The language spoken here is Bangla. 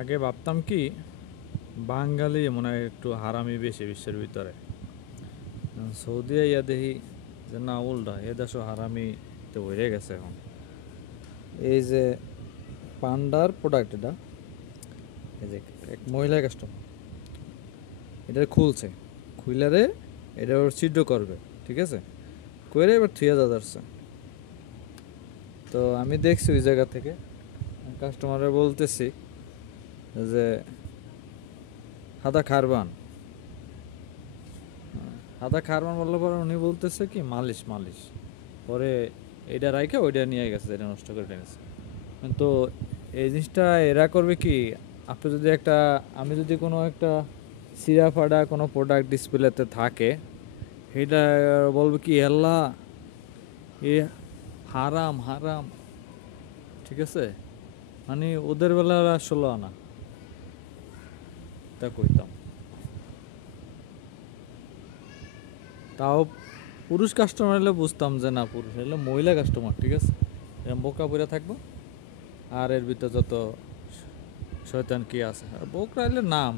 আগে ভাবতাম কি বাঙালি মনে হয় একটু হারামি বেশি বিশ্বের ভিতরে। সৌদি ইয়া দেখি যে না, উল্টা এ দেশও হারামি তো হয়ে গেছে এখন। এই যে পান্ডার প্রোডাক্ট, এটা এই যে এক মহিলা কাস্টমার এটা খুলছে, খুইলারে এটা ওর ছিদ্র করবে, ঠিক আছে, কইরে এবার থুয়ে যাচ্ছে। তো আমি দেখছি ওই জায়গা থেকে কাস্টমারে বলতেছি যে হাদা খারবান, হাদা খারবান বললে পরে উনি বলতেছে কি মালিশ মালিশ, পরে এটা রাইখা ওইটা নিয়ে গেছে, এটা নষ্ট করে ফেলেছে। তো এই জিনিসটা এরা করবে কি, আপনি যদি একটা, আমি যদি কোনো একটা সিরা ফাডা কোনো প্রোডাক্ট ডিসপ্লেতে থাকে, এটা বলবে কি আল্লাহ এ হারাম হারাম, ঠিক আছে, মানে ওদের বেলা আসলো আনা তা কইতাম। তাও পুরুষ কাস্টমার হলে বুঝতাম যে না, পুরুষ হলে মহিলা কাস্টমার, ঠিক আছে, এরকম বোকা পরে থাকবো। আর এর ভিতরে যত শয়তান কি আছে, আর বোকরা হলে নাম